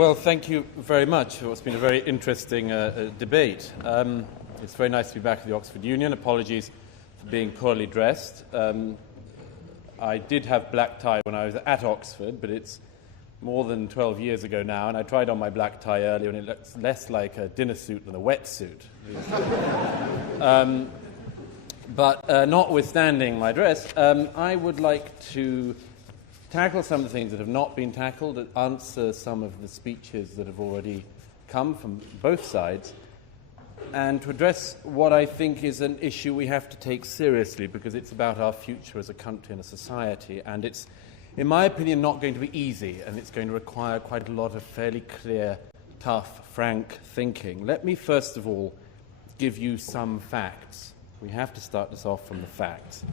Well, thank you very much. It's been a very interesting debate. It's very nice to be back at the Oxford Union. Apologies for being poorly dressed. I did have black tie when I was at Oxford, but it's more than 12 years ago now, and I tried on my black tie earlier, and it looks less like a dinner suit than a wetsuit. But notwithstanding my dress, I would like to tackle some of the things that have not been tackled, and answer some of the speeches that have already come from both sides, and to address what I think is an issue we have to take seriously, because it's about our future as a country and a society, and it's, in my opinion, not going to be easy, and it's going to require quite a lot of fairly clear, tough, frank thinking. Let me first of all give you some facts. We have to start this off from the facts.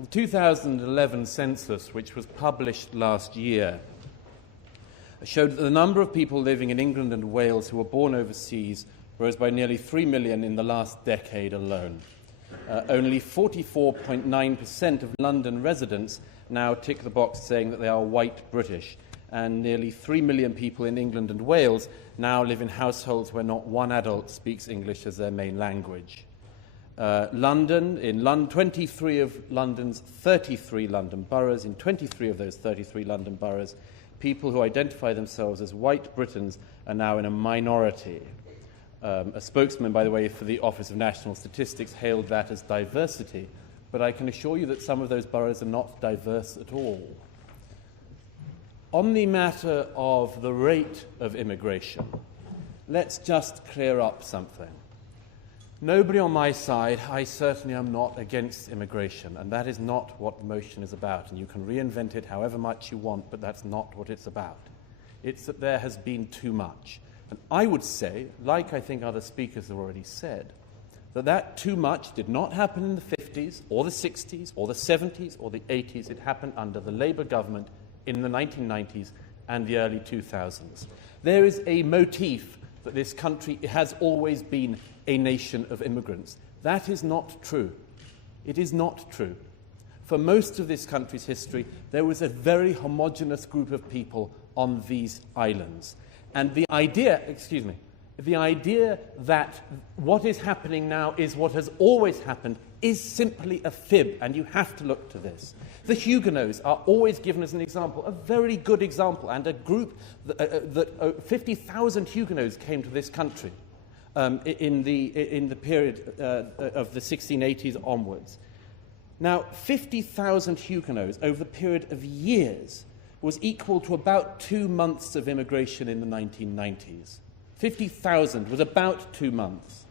The 2011 census, which was published last year, showed that the number of people living in England and Wales who were born overseas rose by nearly 3 million in the last decade alone. Only 44.9% of London residents now tick the box saying that they are white British, and nearly 3 million people in England and Wales now live in households where not one adult speaks English as their main language. 23 of London's 33 London boroughs, in 23 of those 33 London boroughs, people who identify themselves as white Britons are now in a minority. A spokesman, by the way, for the Office of National Statistics hailed that as diversity, but I can assure you that some of those boroughs are not diverse at all. On the matter of the rate of immigration, let's just clear up something. Nobody on my side, I certainly am not against immigration, and that is not what the motion is about, and you can reinvent it however much you want, but that's not what it's about. It's that there has been too much. And I would say, like I think other speakers have already said, that too much did not happen in the 50s, or the 60s, or the 70s, or the 80s. It happened under the Labour government in the 1990s and the early 2000s. There is a motif that this country has always been a nation of immigrants. That is not true. It is not true. For most of this country's history, there was a very homogeneous group of people on these islands. And the idea that what is happening now is what has always happened is simply a fib, and you have to look to this. The Huguenots are always given as an example, a very good example, and a group that 50,000 Huguenots came to this country in the period of the 1680s onwards. Now, 50,000 Huguenots over the period of years was equal to about 2 months of immigration in the 1990s. 50,000 was about 2 months.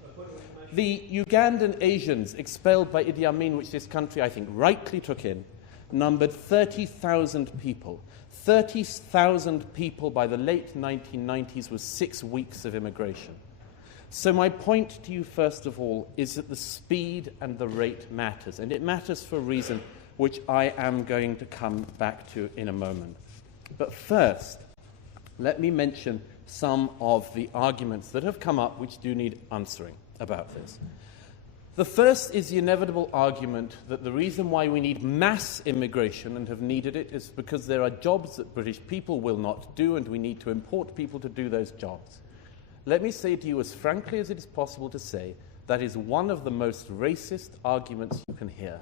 The Ugandan Asians expelled by Idi Amin, which this country, I think, rightly took in, numbered 30,000 people. 30,000 people by the late 1990s was 6 weeks of immigration. So my point to you, first of all, is that the speed and the rate matters, and it matters for a reason which I am going to come back to in a moment. But first, let me mention some of the arguments that have come up which do need answering about this. The first is the inevitable argument that the reason why we need mass immigration and have needed it is because there are jobs that British people will not do, and we need to import people to do those jobs. Let me say to you as frankly as it is possible to say, that is one of the most racist arguments you can hear.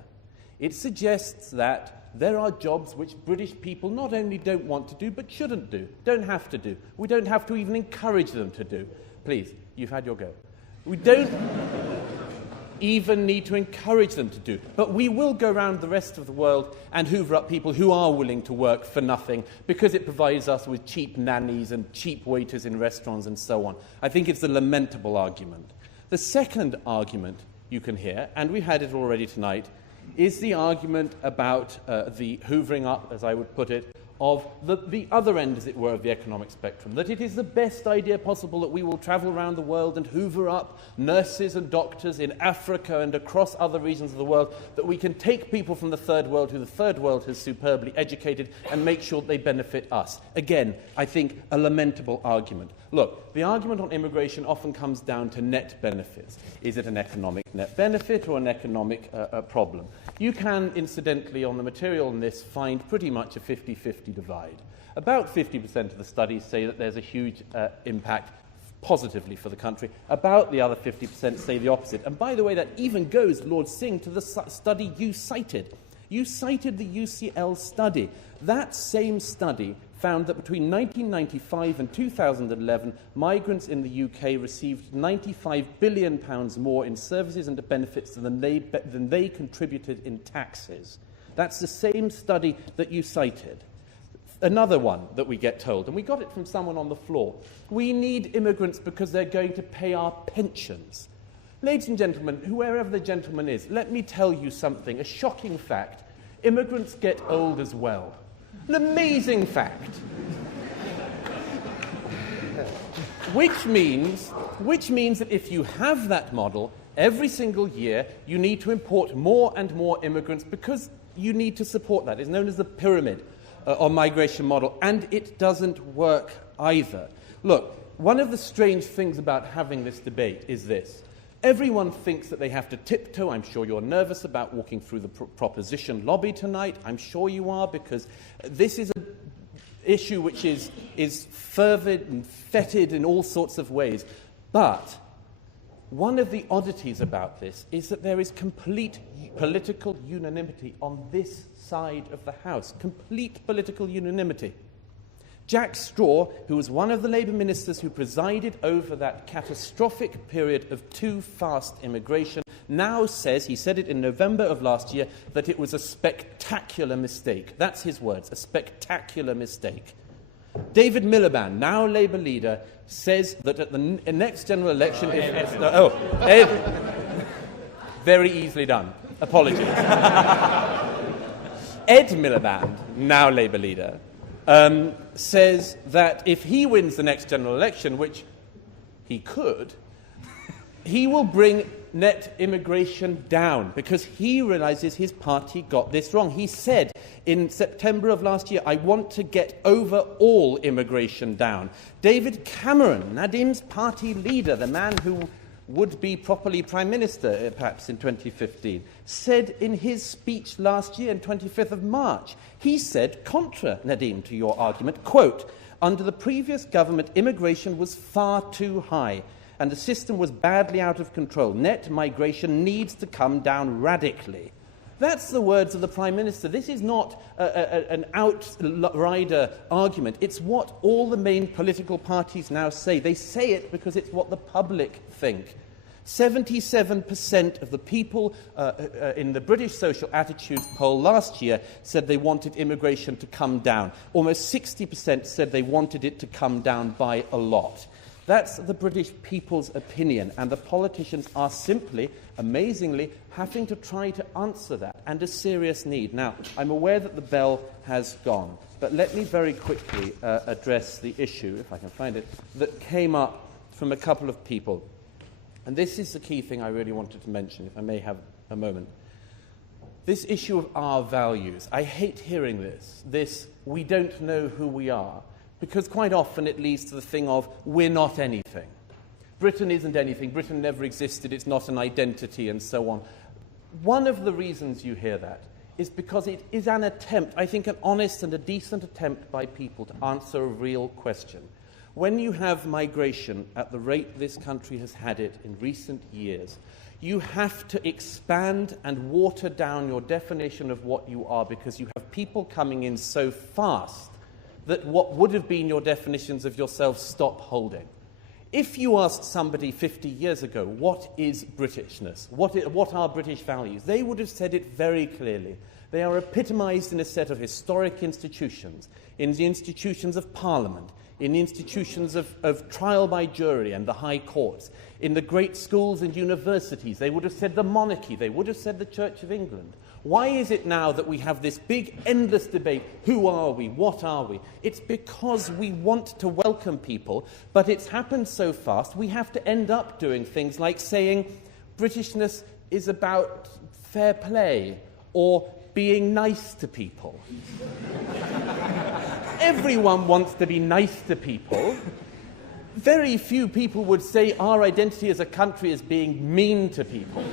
It suggests that there are jobs which British people not only don't want to do, but shouldn't do, don't have to do. We don't have to even encourage them to do. Please, you've had your go. We don't even need to encourage them to do. But we will go around the rest of the world and hoover up people who are willing to work for nothing because it provides us with cheap nannies and cheap waiters in restaurants and so on. I think it's a lamentable argument. The second argument you can hear, and we had it already tonight, is the argument about the hoovering up, as I would put it, of the other end, as it were, of the economic spectrum, that it is the best idea possible that we will travel around the world and hoover up nurses and doctors in Africa and across other regions of the world, that we can take people from the third world who the third world has superbly educated and make sure that they benefit us. Again, I think a lamentable argument. Look, the argument on immigration often comes down to net benefits. Is it an economic net benefit or an economic problem? You can, incidentally, on the material on this, find pretty much a 50-50 community divide. About 50% of the studies say that there's a huge impact positively for the country. About the other 50% say the opposite. And by the way, that even goes, Lord Singh, to the study you cited. You cited the UCL study. That same study found that between 1995 and 2011, migrants in the UK received £95 billion more in services and benefits than they contributed in taxes. That's the same study that you cited. Another one that we get told, and we got it from someone on the floor, we need immigrants because they're going to pay our pensions. Ladies and gentlemen, whoever the gentleman is, let me tell you something, a shocking fact. Immigrants get old as well. An amazing fact. Which means that if you have that model, every single year you need to import more and more immigrants because you need to support that. It's known as the pyramid or migration model, and it doesn't work either. Look, one of the strange things about having this debate is this. Everyone thinks that they have to tiptoe. I'm sure you're nervous about walking through the proposition lobby tonight. I'm sure you are, because this is an issue which is fervid and fetid in all sorts of ways. But one of the oddities about this is that there is complete political unanimity on this side of the House. Complete political unanimity. Jack Straw, who was one of the Labour ministers who presided over that catastrophic period of too fast immigration, now says, he said it in November of last year, that it was a spectacular mistake. That's his words, a spectacular mistake. David Miliband, now Labour leader, says that at the next general election... very easily done. Apologies. Ed Miliband, now Labour leader, says that if he wins the next general election, which he could, he will bring net immigration down because he realises his party got this wrong. He said in September of last year, I want to get overall immigration down. David Cameron, Nadim's party leader, the man who would be properly Prime Minister, perhaps, in 2015, said in his speech last year, on 25th of March, he said, contra, Nadim, to your argument, quote, under the previous government, immigration was far too high and the system was badly out of control. Net migration needs to come down radically. That's the words of the Prime Minister. This is not an outrider argument. It's what all the main political parties now say. They say it because it's what the public think. 77% of the people in the British Social Attitudes poll last year said they wanted immigration to come down. Almost 60% said they wanted it to come down by a lot. That's the British people's opinion, and the politicians are simply, amazingly, having to try to answer that, and a serious need. Now, I'm aware that the bell has gone, but let me very quickly address the issue, if I can find it, that came up from a couple of people. And this is the key thing I really wanted to mention, if I may have a moment. This issue of our values. I hate hearing this, we don't know who we are, because quite often it leads to the thing of, we're not anything. Britain isn't anything, Britain never existed, it's not an identity, and so on. One of the reasons you hear that is because it is an attempt, I think an honest and a decent attempt by people to answer a real question. When you have migration at the rate this country has had it in recent years, you have to expand and water down your definition of what you are, because you have people coming in so fast that what would have been your definitions of yourself stop holding. If you asked somebody 50 years ago, what is Britishness? What are British values? They would have said it very clearly. They are epitomised in a set of historic institutions, in the institutions of Parliament, in the institutions of trial by jury and the high courts, in the great schools and universities. They would have said the monarchy. They would have said the Church of England. Why is it now that we have this big, endless debate? Who are we? What are we? It's because we want to welcome people, but it's happened so fast, we have to end up doing things like saying Britishness is about fair play or being nice to people. Everyone wants to be nice to people. Very few people would say our identity as a country is being mean to people.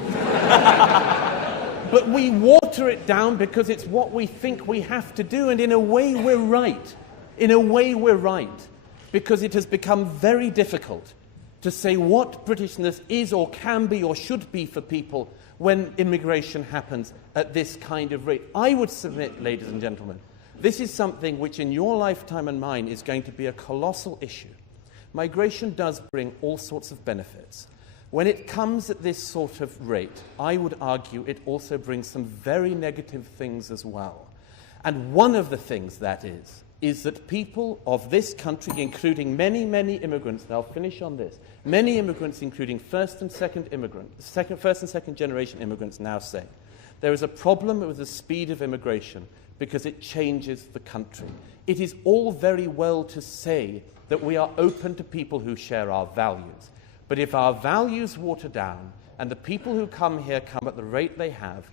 But we water it down because it's what we think we have to do, and in a way we're right. In a way we're right, because it has become very difficult to say what Britishness is or can be or should be for people when immigration happens at this kind of rate. I would submit, ladies and gentlemen, this is something which in your lifetime and mine is going to be a colossal issue. Migration does bring all sorts of benefits. When it comes at this sort of rate, I would argue it also brings some very negative things as well. And one of the things that is that people of this country, including many, many immigrants, and I'll finish on this, many immigrants, including first and second generation immigrants, now say there is a problem with the speed of immigration because it changes the country. It is all very well to say that we are open to people who share our values. But if our values water down and the people who come here come at the rate they have,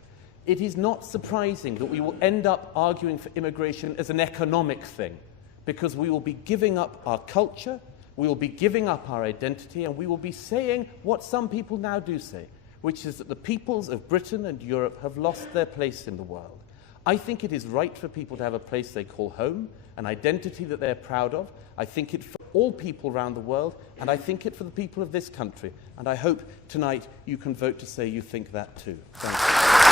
it is not surprising that we will end up arguing for immigration as an economic thing, because we will be giving up our culture, we will be giving up our identity, and we will be saying what some people now do say, which is that the peoples of Britain and Europe have lost their place in the world. I think it is right for people to have a place they call home, an identity that they're proud of. I think it for all people around the world, and I think it for the people of this country. And I hope tonight you can vote to say you think that too. Thank you.